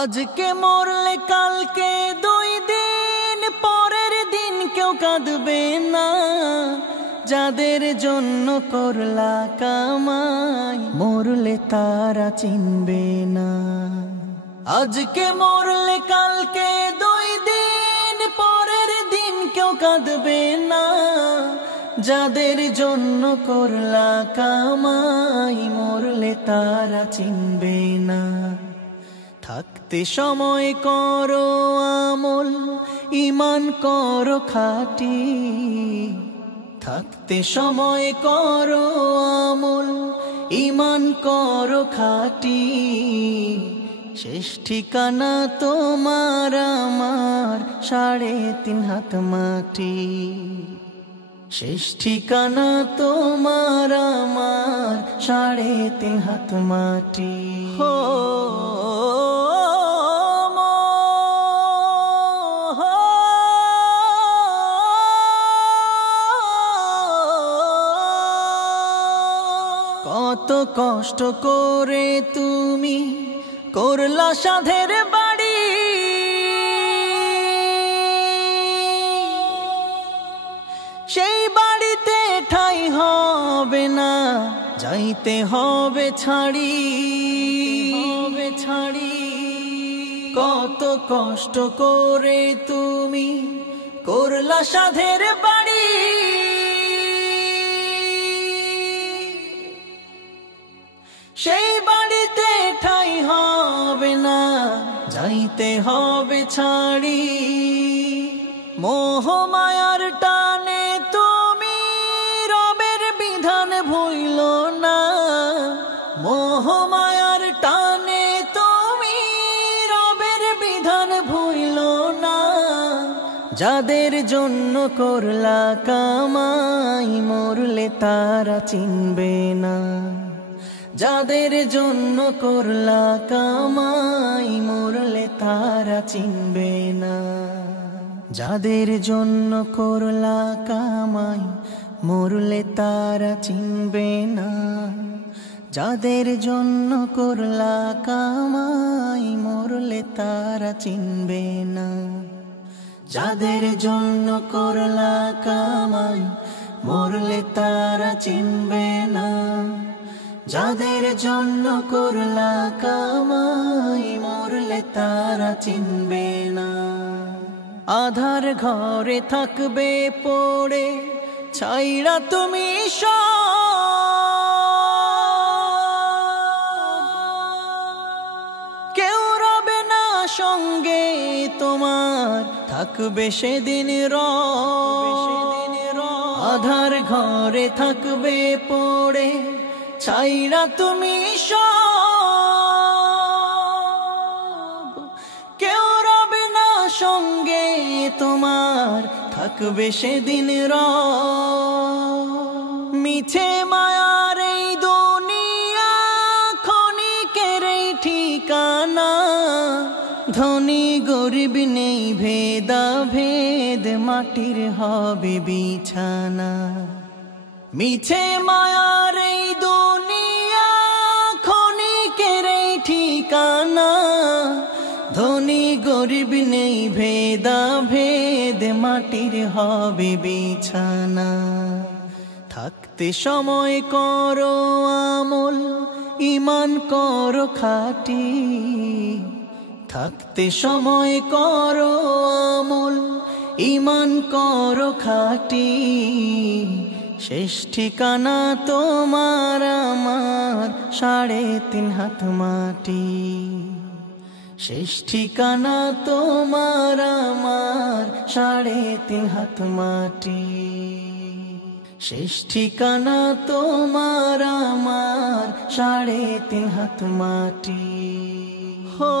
আজকে মরলে কালকে 2 দিন পরের দিন কেউ কাঁদবে না। যাদের জন্য করলা কামাই মরলে তারা চিনবে না। আজকে মরলে কালকে 2 দিন পরের দিন কেউ কাঁদবে না। যাদের জন্য করলা কামাই মরলে তারা চিনবে না। থাকতে সময় করো আমল, ঈমান করো খাঁটি। থাকতে সময় করো আমল, ঈমান করো খাঁটি। শেষ ঠিকানা তোমার আমার 3.5 হাত মাটি। শেষ ঠিকানা তোমার আমার 3.5 হাত মাটি। হো কত কষ্ট করে তুমি করলা সাধের বাড়ি। সেই বাড়িতে ঠাঁই হবে না, যাইতে হবে ছাড়ি। কত কষ্ট করে তুমি করলা সাধের বাড়ি। সেই বাড়িতে ঠাঁই হবে না, যাইতে হবে ছাড়ি। মোহ মায়ার টানে তুমি রবের বিধান ভুইলো না। মোহ মায়ার টানে তুমি রবের বিধান ভুইলো না। যাদের জন্য করলা কামাই মরলে তারা চিনবে না। যাদের জন্য করলা কামাই মরলে তারা চিনবে না। যাদের জন্য করলা কামাই মরলে তারা চিনবে না। যাদের জন্য করলা কামাই মরলে তারা চিনবে না। যাদের জন্য করলা কামাই মরলে তারা চিনবে না। যাদের জন্য করলা কামাই মরলে তারা চিনবে না। আধার ঘরে থাকবে পড়ে ছাইরা তুমি কেউ রবে না সঙ্গে তোমার, থাকবে সেদিন আধার ঘরে থাকবে পড়ে ছাইরা তুমি কেউ রবে না সঙ্গে তোমার, থাকবে সেদিন মিছে মায়ার এই দুনিয়া ক্ষণিকের এই ঠিকানা। ধনী গরিব নেই ভেদা ভেদ, মাটির হবে বিছানা। মিছে মায়ার এই দুনিয়া ক্ষণিকের এই ঠিকানা। ধনী গরিব নেই ভেদা ভেদ, মাটির হবে বিছানা। থাকতে সময় করো আমল, ঈমান করো খাঁটি। থাকতে সময় করো আমল, ঈমান করো খাঁটি। শেষ ঠিকানা তোমার আমার 3.5 হাত মাটি। শেষ ঠিকানা তোমার আমার 3.5 হাত মাটি। শেষ ঠিকানা তোমার আমার 3.5 হাত মাটি। হো